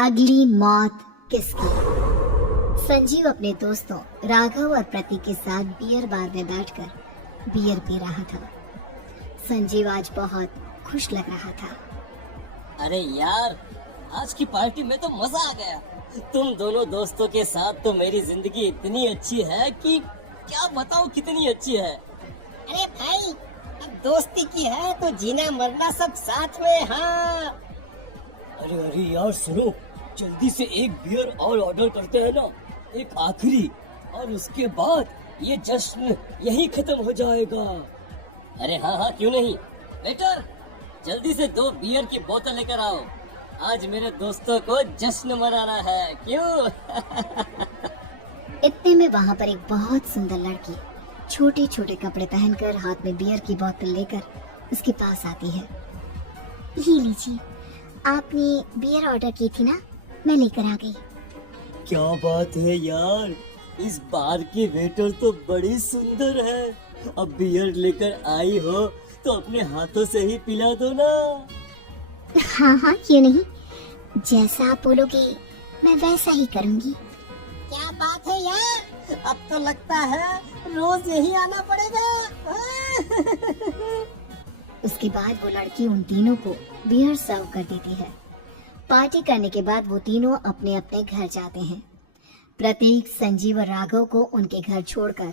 अगली मौत किसकी। संजीव अपने दोस्तों राघव और प्रतीक के साथ बियर बार में बैठकर बियर पी रहा था। संजीव आज बहुत खुश लग रहा था। अरे यार, आज की पार्टी में तो मजा आ गया। तुम दोनों दोस्तों के साथ तो मेरी जिंदगी इतनी अच्छी है कि क्या बताऊं कितनी अच्छी है। अरे भाई, अब दोस्ती की है तो जीना मरना सब साथ में। हाँ अरे यार सुनो, जल्दी से एक बियर और ऑर्डर करते हैं ना, एक आखिरी, और उसके बाद ये जश्न यही खत्म हो जाएगा। अरे हाँ, क्यों नहीं। वेटर, जल्दी से 2 बियर की बोतल लेकर आओ। आज मेरे दोस्तों को जश्न मनाना है, क्यों? इतने में वहाँ पर एक बहुत सुंदर लड़की छोटे छोटे कपड़े पहनकर हाथ में बियर की बोतल लेकर उसके पास आती है। ये लीजिए, आपने बियर ऑर्डर की थी ना, मैं लेकर आ गई। क्या बात है यार, इस बार की वेटर तो बड़ी सुंदर है। अब बियर लेकर आई हो तो अपने हाथों से ही पिला दो ना। हाँ, क्यों नहीं, जैसा आप बोलोगे मैं वैसा ही करूँगी। क्या बात है यार, अब तो लगता है रोज यही आना पड़ेगा। उसके बाद वो लड़की उन तीनों को बियर सर्व कर देती है। पार्टी करने के बाद वो तीनों अपने अपने घर जाते हैं। प्रतीक, संजीव और राघव को उनके घर छोड़कर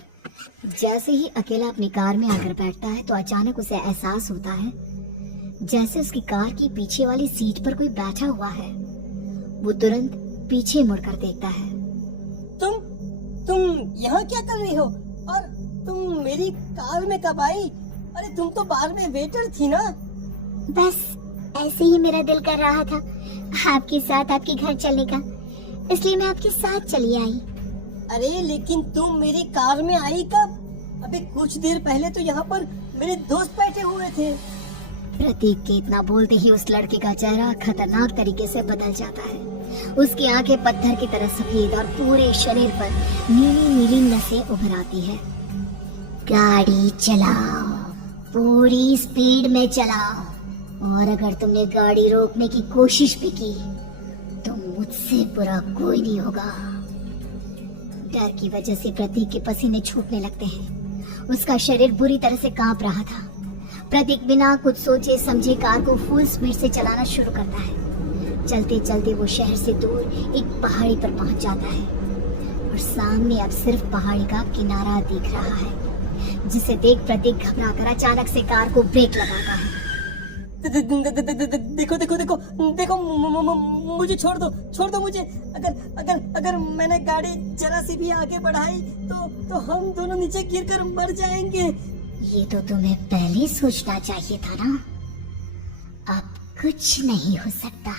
जैसे ही अकेला अपनी कार में आकर बैठता है तो अचानक उसे एहसास होता है जैसे उसकी कार की पीछे वाली सीट पर कोई बैठा हुआ है। वो तुरंत पीछे मुड़कर देखता है। तुम यहाँ क्या कर रही हो? और तुम मेरी कार में कब आई? अरे तुम तो बार में वेटर थी ना। बस ऐसे ही मेरा दिल कर रहा था आपके साथ आपके घर चलने का, इसलिए मैं आपके साथ चली आई। अरे लेकिन तुम मेरी कार में आई कब? अबे कुछ देर पहले तो यहाँ पर मेरे दोस्त बैठे हुए थे। प्रतीक के इतना बोलते ही उस लड़के का चेहरा खतरनाक तरीके से बदल जाता है। उसकी आंखें पत्थर की तरह सफेद और पूरे शरीर पर नीली नीली नसें उभर आती है। गाड़ी चलाओ, पूरी स्पीड में चलाओ, और अगर तुमने गाड़ी रोकने की कोशिश भी की तो मुझसे बुरा कोई नहीं होगा। डर की वजह से प्रतीक के पसीने छूटने लगते हैं। उसका शरीर बुरी तरह से कांप रहा था। प्रतीक बिना कुछ सोचे समझे कार को फुल स्पीड से चलाना शुरू करता है। चलते चलते वो शहर से दूर एक पहाड़ी पर पहुंच जाता है और सामने अब सिर्फ पहाड़ी का किनारा दिख रहा है, जिसे देख प्रतीक घबरा कर अचानक से कार को ब्रेक लगाता है। देखो, मुझे छोड़ दो मुझे। अगर मैंने गाड़ी जरा सी भी आगे बढ़ाई तो हम दोनों नीचे गिरकर मर जाएंगे। ये तो तुम्हें पहले सोचना चाहिए था ना। अब कुछ नहीं हो सकता।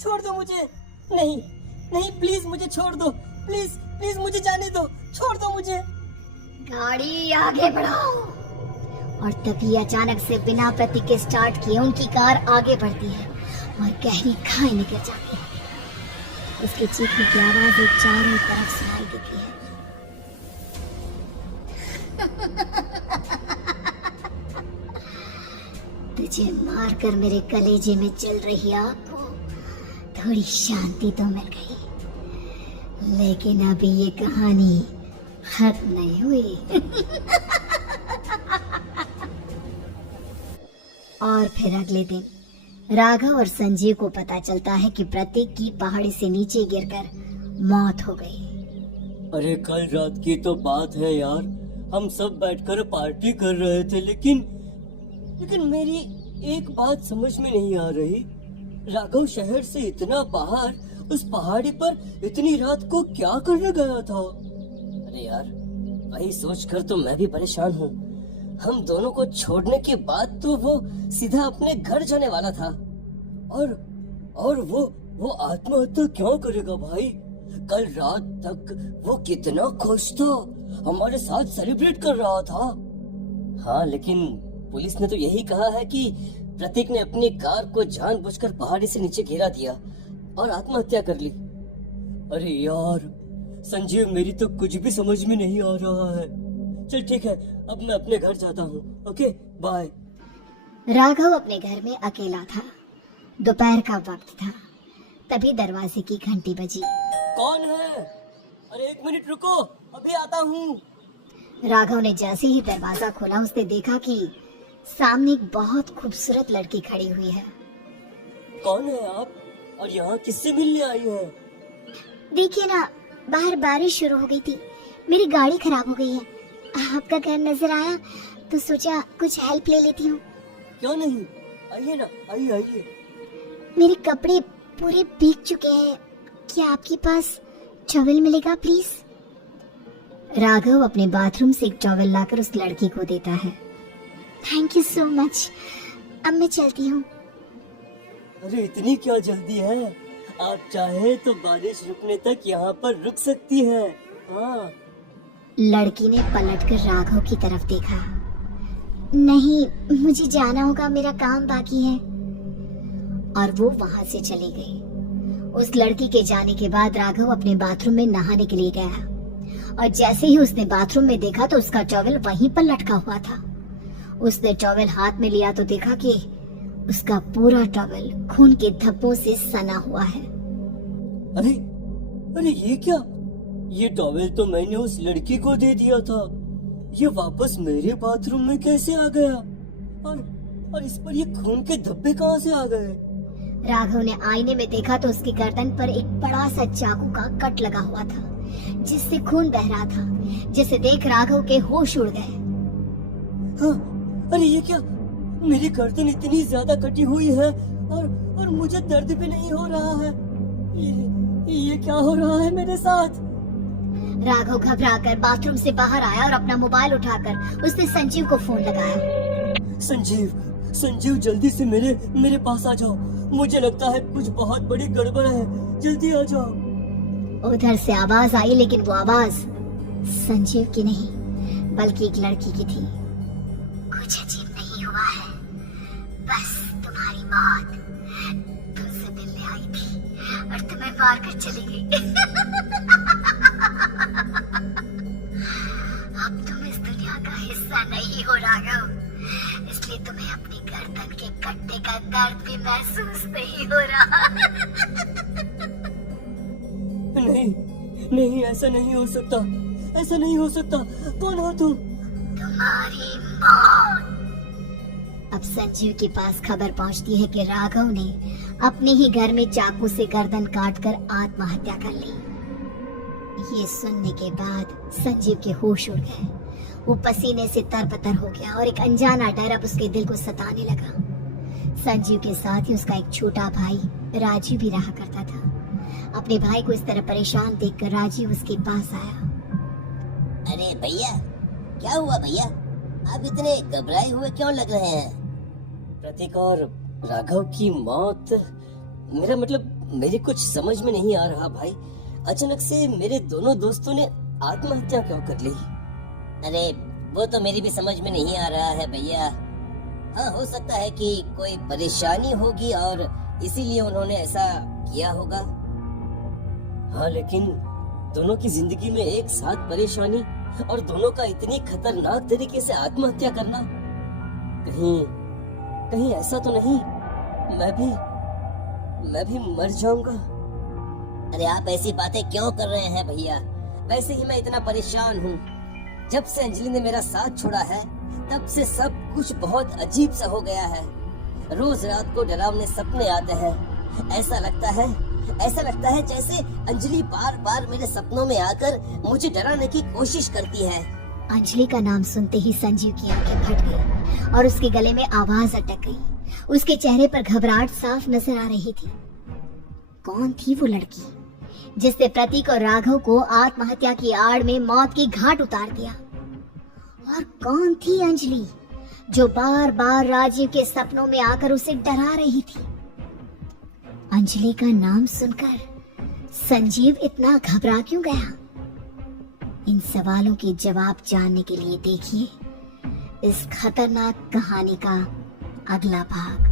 छोड़ दो मुझे। नहीं, प्लीज मुझे छोड़ दो। प्लीज मुझे जाने दो। छोड़ दो मुझे। गाड़ी आगे बढ़ाओ। और तभी अचानक से बिना प्रतीक के स्टार्ट किए उनकी कार आगे बढ़ती है और गहरी खाई में गिर जाती है। उसके चीखने की आवाज चारों तरफ सुनाई देती है। तुझे मारकर मेरे कलेजे में चल रही आग को थोड़ी शांति तो मिल गई, लेकिन अभी ये कहानी खत्म नहीं हुई। और फिर अगले दिन राघव और संजीव को पता चलता है कि प्रतीक की पहाड़ी से नीचे गिरकर मौत हो गई। अरे कल रात की तो बात है यार, हम सब बैठकर पार्टी कर रहे थे, लेकिन मेरी एक बात समझ में नहीं आ रही। राघव शहर से इतना बाहर उस पहाड़ी पर इतनी रात को क्या करने गया था? अरे यार, वही सोचकर तो मैं भी परेशान हूँ। हम दोनों को छोड़ने के बाद तो वो सीधा अपने घर जाने वाला था, और वो आत्महत्या क्यों करेगा भाई? कल रात तक वो कितना खुश था, हमारे साथ सेलिब्रेट कर रहा था। हाँ, लेकिन पुलिस ने तो यही कहा है कि प्रतीक ने अपनी कार को जानबूझकर पहाड़ी से नीचे गिरा दिया और आत्महत्या कर ली। अरे यार संजीव, मेरी तो कुछ भी समझ में नहीं आ रहा है। चल ठीक है, अब मैं अपने घर जाता हूँ। Okay bye. राघव अपने घर में अकेला था। दोपहर का वक्त था। तभी दरवाजे की घंटी बजी। कौन है? अरे 1 मिनट रुको, अभी आता हूँ। राघव ने जैसे ही दरवाजा खोला उसने देखा कि सामने एक बहुत खूबसूरत लड़की खड़ी हुई है। कौन है आप और यहाँ किससे मिलने आई है? देखिए ना, बाहर बारिश शुरू हो गई थी, मेरी गाड़ी खराब हो गई है। आपका घर नजर आया तो सोचा कुछ हेल्प ले लेती हूँ। क्यों नहीं, आइए ना, आइए आइए। मेरे कपड़े पूरे भीग चुके हैं, क्या आपके पास टॉवल मिलेगा प्लीज? राघव अपने बाथरूम से एक टॉवल लाकर उस लड़की को देता है। थैंक यू सो मच, अब मैं चलती हूँ। अरे इतनी क्या जल्दी है? आप चाहे तो बारिश रुकने तक यहाँ पर रुक सकती है। हाँ। लड़की ने पलटकर राघव की तरफ देखा। नहीं, मुझे जाना होगा, मेरा काम बाकी है। और वो वहां से चली गई। उस लड़की के जाने के बाद राघव अपने बाथरूम में नहाने के लिए गया और जैसे ही उसने बाथरूम में देखा तो उसका टॉवल वहीं पर लटका हुआ था। उसने टॉवल हाथ में लिया तो देखा कि उसका पूरा टॉवल खून के धब्बों से सना हुआ है। अरे अरे ये क्या? ये टॉवल तो मैंने उस लड़की को दे दिया था। ये वापस मेरे बाथरूम में कैसे आ गया? और इस पर ये खून के धब्बे कहाँ से आ गए? राघव ने आईने में देखा तो उसकी गर्दन पर एक बड़ा सा चाकू का कट लगा हुआ था जिससे खून बह रहा था, जिसे देख राघव के होश उड़ गए। हाँ, अरे ये क्या? मेरी गर्दन इतनी ज्यादा कटी हुई है और मुझे दर्द भी नहीं हो रहा है। ये क्या हो रहा है मेरे साथ? राघव घबराकर बाथरूम से बाहर आया और अपना मोबाइल उठाकर उसने संजीव को फोन लगाया। संजीव जल्दी से मेरे पास आ जाओ। मुझे लगता है कुछ बहुत बड़ी गड़बड़ है, जल्दी आ जाओ। उधर से आवाज आई लेकिन वो आवाज संजीव की नहीं बल्कि एक लड़की की थी। कुछ अजीब नहीं हुआ है, बस तुम्हारी मौत तुमसे मिलने आई थी और तुम्हें मार कर चली गई। अब तुम इस दुनिया का हिस्सा नहीं हो राघव, इसलिए तुम्हें अपनी गर्दन के कट्टे का दर्द भी महसूस नहीं हो रहा। नहीं, ऐसा नहीं हो सकता, ऐसा नहीं हो सकता। कौन हो तुम? तुम्हारी मौत। अब संजीव के पास खबर पहुंचती है कि राघव ने अपने ही घर में चाकू से गर्दन काटकर आत्महत्या कर ली। ये सुनने के बाद संजीव के होश उड़ गए। वो पसीने से तरबतर हो गया और एक अनजाना डर अब उसके दिल को सताने लगा। संजीव के साथ ही उसका एक छोटा भाई राजीव भी रहा करता था। अपने भाई को इस तरह परेशान देखकर राजीव उसके पास आया। अरे भैया, क्या हुआ भैया? आप इतने घबराए हुए क्यों लग रहे हैं? प्रतीक और राघव की मौत, मेरा मतलब मेरे कुछ समझ में नहीं आ रहा भाई। अचानक से मेरे दोनों दोस्तों ने आत्महत्या क्यों कर ली? अरे वो तो मेरी भी समझ में नहीं आ रहा है भैया। हाँ, हो सकता है कि कोई परेशानी होगी और इसीलिए उन्होंने ऐसा किया होगा। हाँ, लेकिन दोनों की जिंदगी में एक साथ परेशानी और दोनों का इतनी खतरनाक तरीके से आत्महत्या करना, कहीं ऐसा तो नहीं मैं भी मर जाऊंगा? अरे आप ऐसी बातें क्यों कर रहे हैं भैया? वैसे ही मैं इतना परेशान हूँ। जब से अंजलि ने मेरा साथ छोड़ा है तब से सब कुछ बहुत अजीब सा हो गया है। रोज रात को डरावने सपने आते हैं। ऐसा लगता है जैसे अंजलि बार बार मेरे सपनों में आकर मुझे डराने की कोशिश करती है। अंजलि का नाम सुनते ही संजीव की आंखें फट गई और उसके गले में आवाज अटक गई। उसके चेहरे पर घबराहट साफ नजर आ रही थी। कौन थी वो लड़की जिसने प्रतीक और राघव को आत्महत्या की आड़ में मौत की घाट उतार दिया? और कौन थी अंजलि जो बार बार राजीव के सपनों में आकर उसे डरा रही थी? अंजलि का नाम सुनकर संजीव इतना घबरा क्यों गया? इन सवालों के जवाब जानने के लिए देखिए इस खतरनाक कहानी का अगला भाग।